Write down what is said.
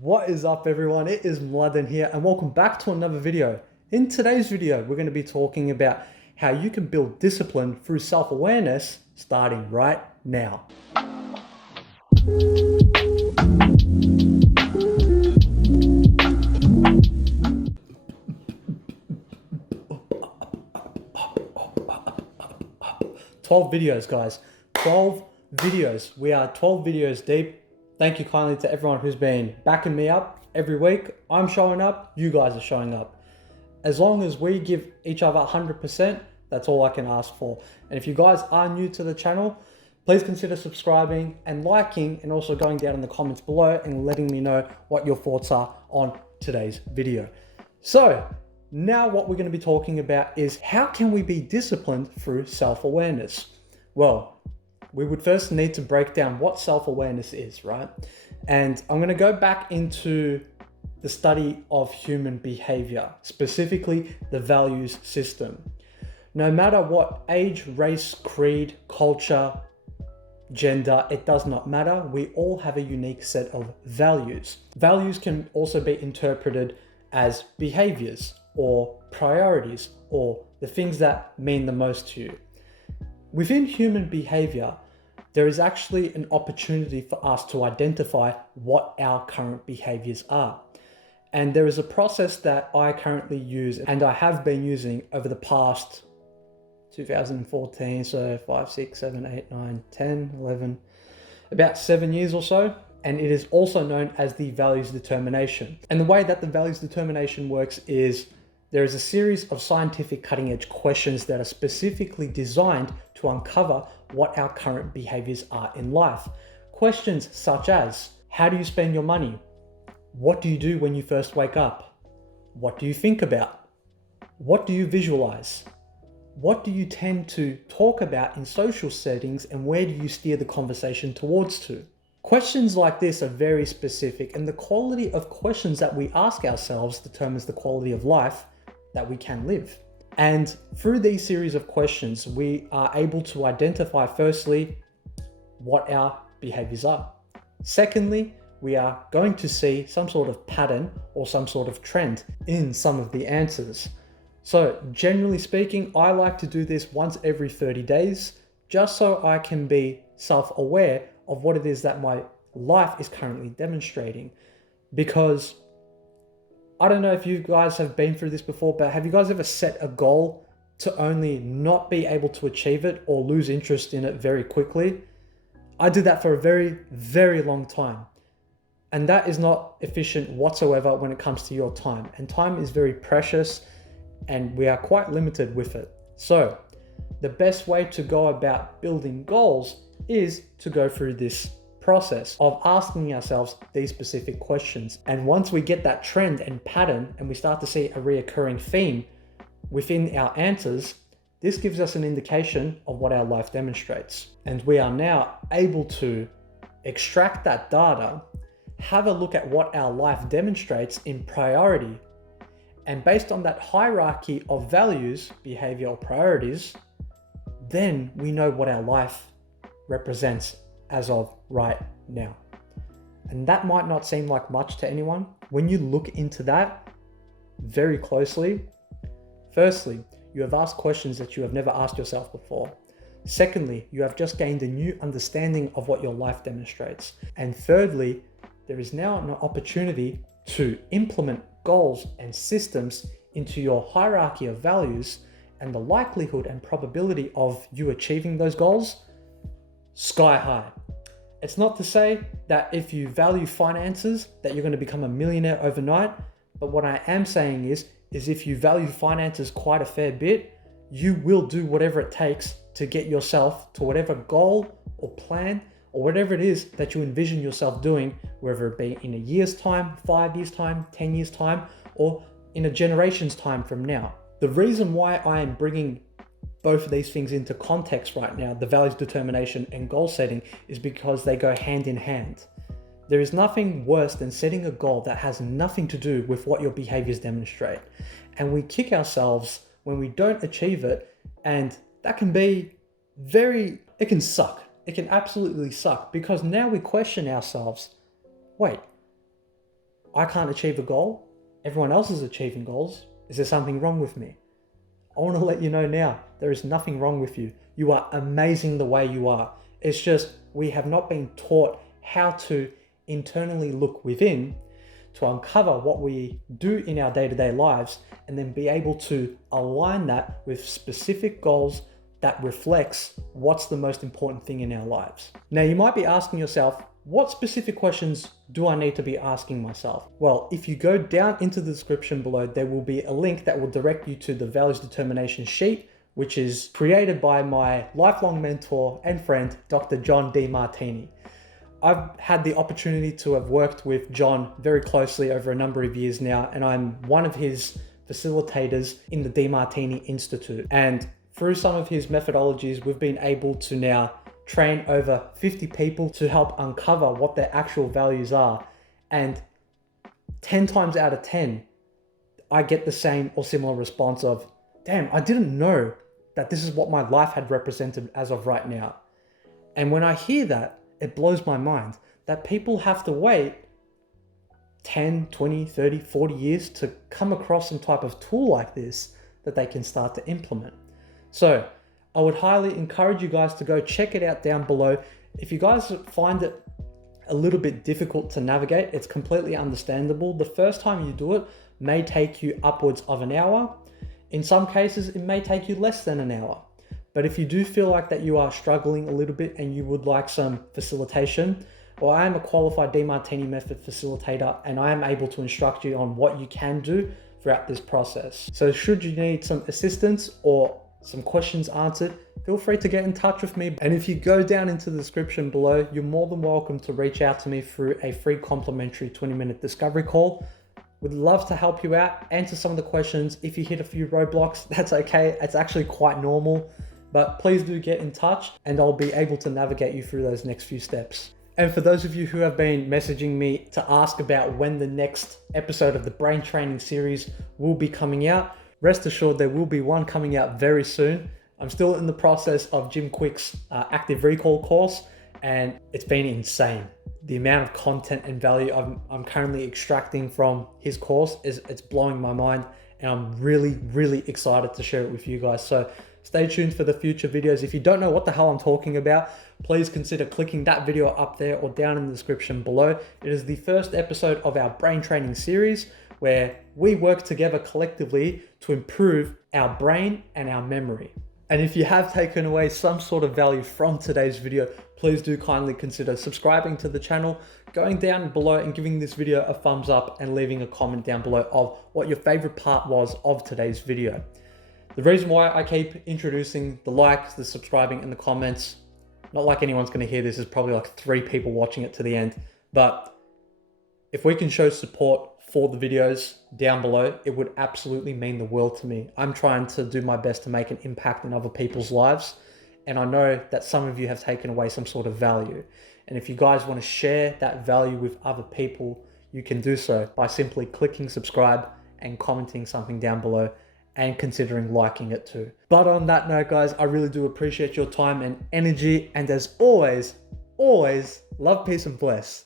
What is up everyone? It is Mladen here and welcome back to another video. In today's video, we're going to be talking about how you can build discipline through self-awareness starting right now. "12 videos, guys. 12 videos. We are 12 videos deep. Thank you kindly to everyone who's been backing me up every week. I'm showing up, you guys are showing up. As long as we give each other 100%, that's all I can ask for. And if you guys are new to the channel, please consider subscribing and liking, and also going down in the comments below and letting me know what your thoughts are on today's video. So now what we're going to be talking about is how can we be disciplined through self-awareness? Well, we would first need to break down what self-awareness is, right? And I'm going to go back into the study of human behavior, specifically the values system. No matter what age, race, creed, culture, gender, it does not matter. We all have a unique set of values. Values can also be interpreted as behaviors or priorities or the things that mean the most to you. Within human behavior, there is actually an opportunity for us to identify what our current behaviors are. And there is a process that I currently use and I have been using over the past 2014, so 5, 6, 7, 8, 9, 10, 11, about 7 years or so. And it is also known as the values determination. And the way that the values determination works is there is a series of scientific cutting edge questions that are specifically designed to uncover what our current behaviors are in life. Questions such as, how do you spend your money? What do you do when you first wake up? What do you think about? What do you visualize? What do you tend to talk about in social settings, and where do you steer the conversation towards to? Questions like this are very specific, and the quality of questions that we ask ourselves determines the quality of life that we can live. And through these series of questions, we are able to identify, firstly, what our behaviors are. Secondly, we are going to see some sort of pattern or some sort of trend in some of the answers. So generally speaking, I like to do this once every 30 days, just so I can be self-aware of what it is that my life is currently demonstrating. Because I don't know if you guys have been through this before, but have you guys ever set a goal to only not be able to achieve it or lose interest in it very quickly? I did that for a very, very long time. And that is not efficient whatsoever when it comes to your time. And time is very precious and we are quite limited with it. So the best way to go about building goals is to go through this process of asking ourselves these specific questions. And once we get that trend and pattern and we start to see a reoccurring theme within our answers, this gives us an indication of what our life demonstrates. And we are now able to extract that data, have a look at what our life demonstrates in priority. And based on that hierarchy of values, behavior, or priorities, then we know what our life represents as of right now. And that might not seem like much to anyone. When you look into that very closely, firstly, you have asked questions that you have never asked yourself before. Secondly, you have just gained a new understanding of what your life demonstrates. And thirdly, there is now an opportunity to implement goals and systems into your hierarchy of values, and the likelihood and probability of you achieving those goals, sky high. It's not to say that if you value finances that you're going to become a millionaire overnight, but what I am saying is if you value finances quite a fair bit, you will do whatever it takes to get yourself to whatever goal or plan or whatever it is that you envision yourself doing, whether it be in a year's time, 5 years time, 10 years time, or in a generation's time from now. The reason why I am bringing both of these things into context right now, the values determination and goal setting, is because they go hand in hand. There is nothing worse than setting a goal that has nothing to do with what your behaviors demonstrate. And we kick ourselves when we don't achieve it, and that can be it can suck. It can absolutely suck, because now we question ourselves, wait, I can't achieve a goal. Everyone else is achieving goals. Is there something wrong with me? I want to let you know now, there is nothing wrong with you. You are amazing the way you are. It's just we have not been taught how to internally look within to uncover what we do in our day-to-day lives and then be able to align that with specific goals that reflects what's the most important thing in our lives. Now, you might be asking yourself, what specific questions do I need to be asking myself? Well, if you go down into the description below, there will be a link that will direct you to the values determination sheet, which is created by my lifelong mentor and friend, Dr. John Martini. I've had the opportunity to have worked with John very closely over a number of years now, and I'm one of his facilitators in the Martini Institute. And through some of his methodologies, we've been able to now train over 50 people to help uncover what their actual values are. And 10 times out of 10, I get the same or similar response of, damn, I didn't know that this is what my life had represented as of right now. And when I hear that, it blows my mind that people have to wait 10, 20, 30, 40 years to come across some type of tool like this that they can start to implement. So I would highly encourage you guys to go check it out down below. If you guys find it a little bit difficult to navigate, it's completely understandable. The first time you do it may take you upwards of an hour. In some cases, it may take you less than an hour. But if you do feel like that you are struggling a little bit and you would like some facilitation, well, I am a qualified Martini method facilitator and I am able to instruct you on what you can do throughout this process. So should you need some assistance or some questions answered, feel free to get in touch with me. And if you go down into the description below, you're more than welcome to reach out to me through a free complimentary 20-minute discovery call. Would love to help you out, answer some of the questions. If you hit a few roadblocks, that's okay. It's actually quite normal, but please do get in touch and I'll be able to navigate you through those next few steps. And for those of you who have been messaging me to ask about when the next episode of the brain training series will be coming out, rest assured there will be one coming out very soon. I'm still in the process of Jim Quick's active recall course, and it's been insane. The amount of content and value I'm currently extracting from his course it's blowing my mind, and I'm really excited to share it with you guys. So stay tuned for the future videos. If you don't know what the hell I'm talking about, please consider clicking that video up there or down in the description below. It is the first episode of our brain training series where we work together collectively to improve our brain and our memory. And if you have taken away some sort of value from today's video, please do kindly consider subscribing to the channel, going down below and giving this video a thumbs up and leaving a comment down below of what your favorite part was of today's video. The reason why I keep introducing the likes, the subscribing and the comments, not like anyone's going to hear this, there's probably like 3 people watching it to the end, but if we can show support for the videos down below, it would absolutely mean the world to me. I'm trying to do my best to make an impact in other people's lives, and I know that some of you have taken away some sort of value. And if you guys want to share that value with other people, you can do so by simply clicking subscribe and commenting something down below and considering liking it too. But on that note, guys, I really do appreciate your time and energy, and as always, love, peace and bless.